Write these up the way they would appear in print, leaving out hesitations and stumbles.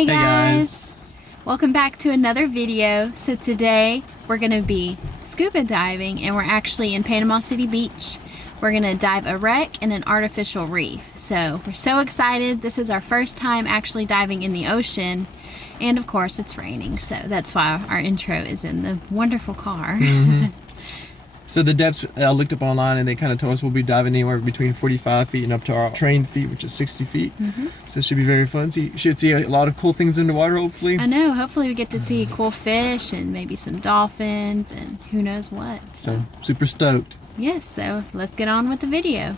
Hey guys! Welcome back to another video. So today we're going to be scuba diving, and we're actually in Panama City Beach. We're going to dive a wreck and an artificial reef. So we're so excited. This is our first time actually diving in the ocean, and of course it's raining, so that's why our intro is in the wonderful car. So the depths, I looked up online and they kind of told us we'll be diving anywhere between 45 feet and up to our trained feet, which is 60 feet. So it should be very fun. So you should see a lot of cool things in the water, hopefully. I know, hopefully we get to see cool fish and maybe some dolphins and who knows what. So super stoked. Yes, so let's get on with the video.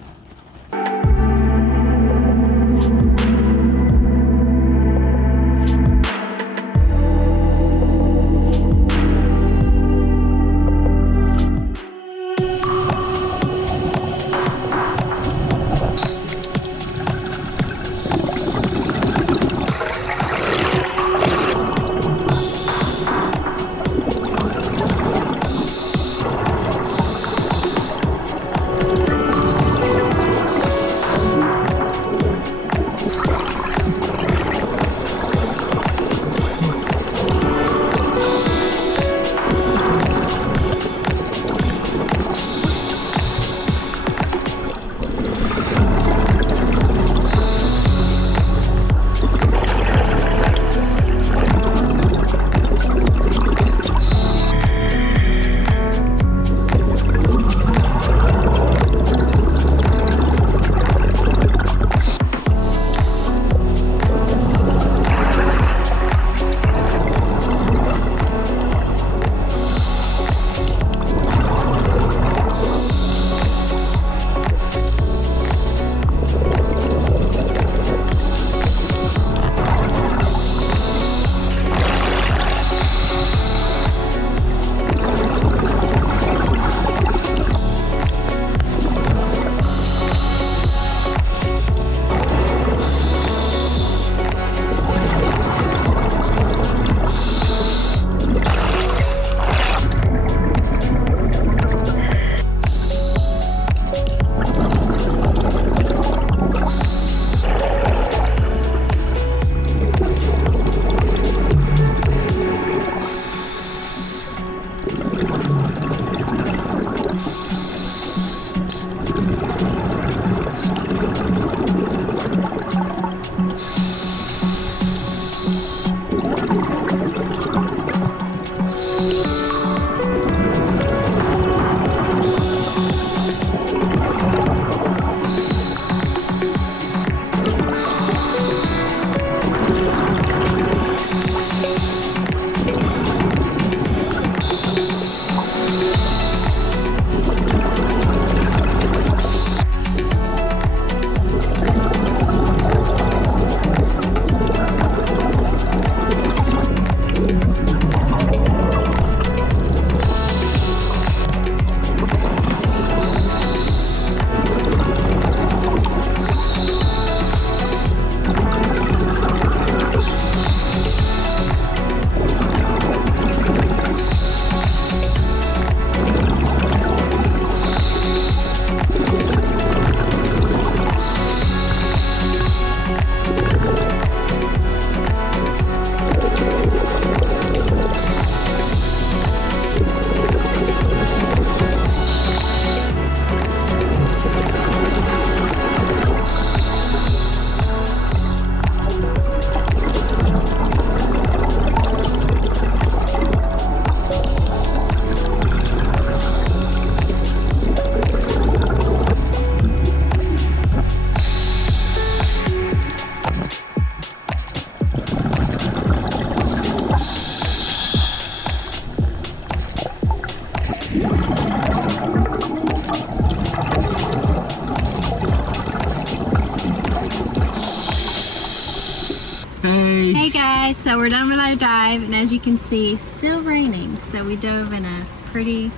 Hey guys, so we're done with our dive, and as you can see, still raining. So we dove in a pretty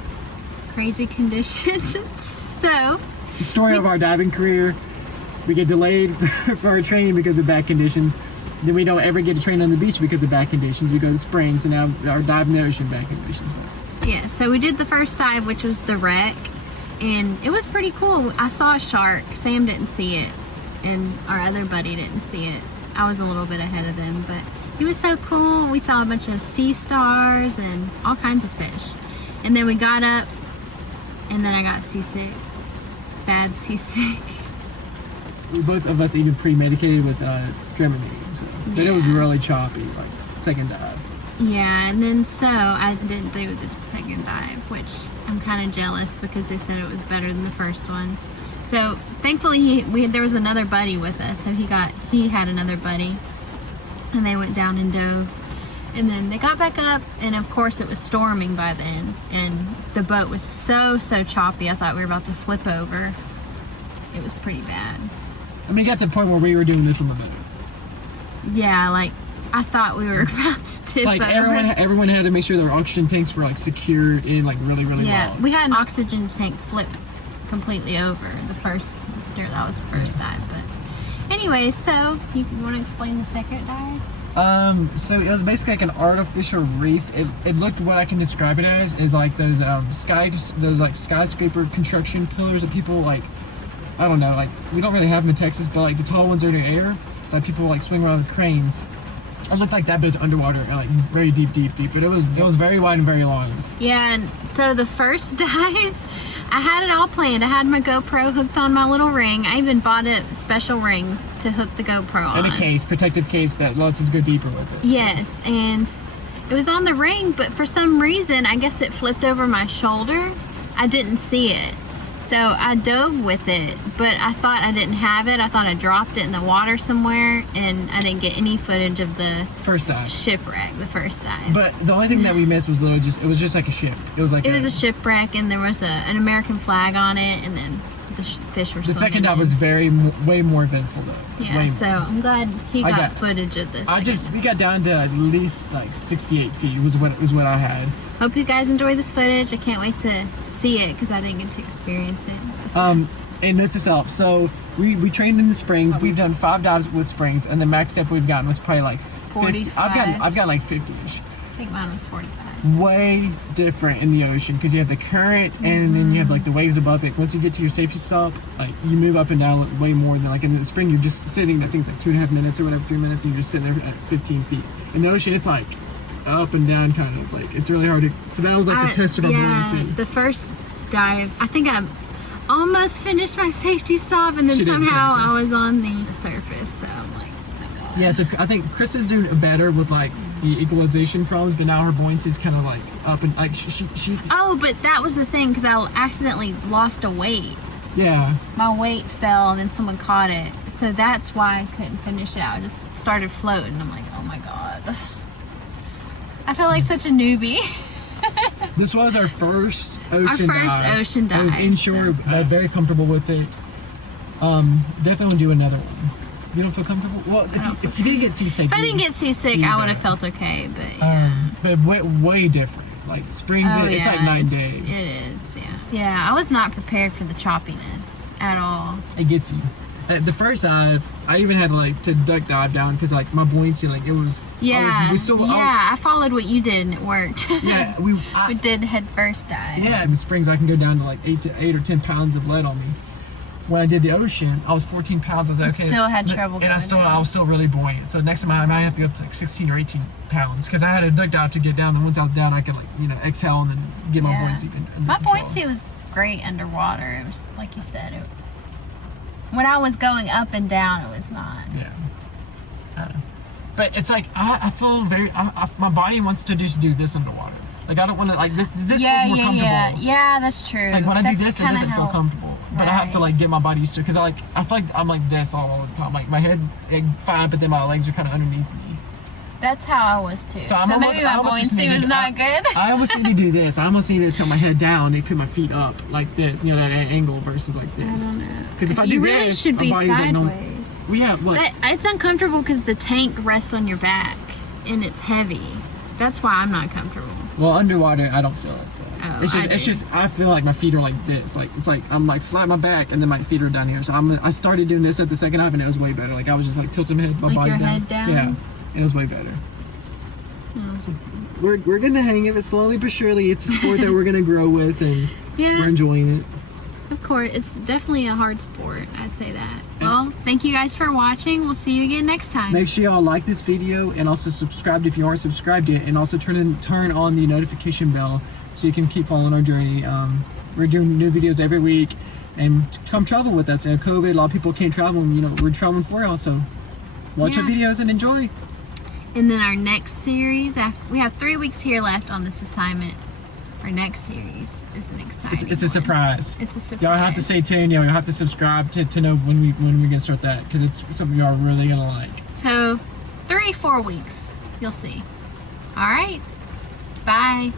crazy conditions. So the story of our diving career: we get delayed for our training because of bad conditions. Then we don't ever get to train on the beach because of bad conditions. We go to the spring, so now our dive in the ocean, bad conditions. Yeah, so we did the first dive, which was the wreck, and it was pretty cool. I saw a shark. Sam didn't see it, and our other buddy didn't see it. I was a little bit ahead of them, but He was so cool. We saw a bunch of sea stars and all kinds of fish. And then we got up, and then I got seasick. Bad seasick. Both of us even pre-medicated with Dramamine, so. But it was really choppy, like second dive. Yeah, and then so I didn't do the second dive, which I'm kind of jealous because they said it was better than the first one. So thankfully there was another buddy with us, so he had another buddy, and they went down and dove, and then they got back up, and of course it was storming by then, and the boat was so choppy. I thought we were about to flip over. It was pretty bad. I mean, it got to the point where we were doing this on the boat. Yeah, like I thought we were about to tip like over. everyone had to make sure their oxygen tanks were like secured in like really well. We had an oxygen tank flip completely over that was the first dive. But anyway, so you want to explain the second dive? So it was basically like an artificial reef. It looked, what I can describe it as is like those skyscraper construction pillars that people like, I don't know, like we don't really have them in Texas, but like the tall ones are in the air that people like swing around with cranes. It looked like that, but it's underwater, like very deep. But it was very wide and very long. Yeah, and so the first dive, I had it all planned. I had my GoPro hooked on my little ring. I even bought a special ring to hook the GoPro on. And a case, protective case that lets us go deeper with it. Yes, and it was on the ring, but for some reason, I guess it flipped over my shoulder. I didn't see it. So I dove with it, but I thought I didn't have it. I thought I dropped it in the water somewhere, and I didn't get any footage of the first dive. Shipwreck, the first dive. But the only thing that we missed was literally it was just like a ship. It was a shipwreck, and there was an American flag on it, and then the fish were swimming. The second dive was way more eventful though. Yeah, so I'm glad he got footage of this. We got down to at least like 68 feet was what I had. Hope you guys enjoy this footage. I can't wait to see it because I didn't get to experience it. And note to self, so we trained in the springs. We've done 5 dives with springs, and the max depth we've gotten was probably like 50. I've got like 50-ish. I think mine was 45. Way different in the ocean because you have the current and then you have like the waves above it. Once you get to your safety stop, like you move up and down way more than like in the spring. You're just sitting, I think it's like 2.5 minutes or whatever, 3 minutes, and you're just sitting there at 15 feet. In the ocean, it's like up and down kind of, like it's really hard to, so that was like the test of our buoyancy. The first dive, I think I almost finished my safety stop, and then somehow I was on the surface, so I'm like, oh my God. Yeah, so I think Chris is doing better with like the equalization problems, but now her buoyancy is kind of like up, and like she Oh, but that was the thing, because I accidentally lost a weight. Yeah. My weight fell, and then someone caught it, so that's why I couldn't finish it out. I just started floating. I'm like, oh my God. I feel like such a newbie. This was our first ocean dive. I was inshore, but very comfortable with it. Definitely do another one. You don't feel comfortable? Well, if you didn't get seasick. If I didn't get seasick, I would have felt okay, but yeah. But way different. Like springs, it's like night and day. It is, yeah. Yeah, I was not prepared for the choppiness at all. It gets you. The first dive, I even had like to duck dive down because like my buoyancy, like it was. Yeah. I followed what you did and it worked. Yeah, we did head first dive. Yeah, in the springs I can go down to like 8 or 10 pounds of lead on me. When I did the ocean, I was 14 pounds. I was like, okay. Still had trouble. And I was still really buoyant. So next time I might have to go up to like 16 or 18 pounds because I had a duck dive to get down. And once I was down, I could like exhale and then get my buoyancy. My buoyancy was great underwater. It was like you said. When I was going up and down, it was not. Yeah. But it's like I feel very. My body wants to just do this underwater. Like I don't want to like this. This feels more comfortable. Yeah, that's true. Like when I do this, it doesn't feel comfortable. But I have to like get my body used to it because I feel like I'm like this all the time. Like my head's like fine, but then my legs are kind of underneath me. That's how I was too. So maybe my buoyancy was not good. I almost need to do this. I almost need to tilt my head down and put my feet up like this, at an angle versus like this. Because if I do really this, should my be body's sideways. like no. Yeah, what? It's uncomfortable because the tank rests on your back and it's heavy. That's why I'm not comfortable. Well, underwater, I don't feel it. So it's just I feel like my feet are like this. Like it's like I'm like flat on my back and then my feet are down here. So I started doing this at the second dive and it was way better. Like I was just like tilting my body down. Head down. Yeah, it was way better. So we're gonna hang of it slowly but surely. It's a sport that we're gonna grow with and we're enjoying it. Of course, it's definitely a hard sport. I'd say that. Well, thank you guys for watching. We'll see you again next time. Make sure y'all like this video and also subscribe if you aren't subscribed yet, and also turn on the notification bell so you can keep following our journey. We're doing new videos every week, and come travel with us. And COVID, a lot of people can't travel, and, you know, we're traveling for y'all, so watch our videos and enjoy. And then our next series, we have 3 weeks here left on this assignment. Our next series is an exciting It's a surprise. It's a surprise. Y'all have to stay tuned. Y'all have to subscribe to know when we can start that, because it's something y'all are really gonna like. So 3-4 weeks, you'll see. All right, bye.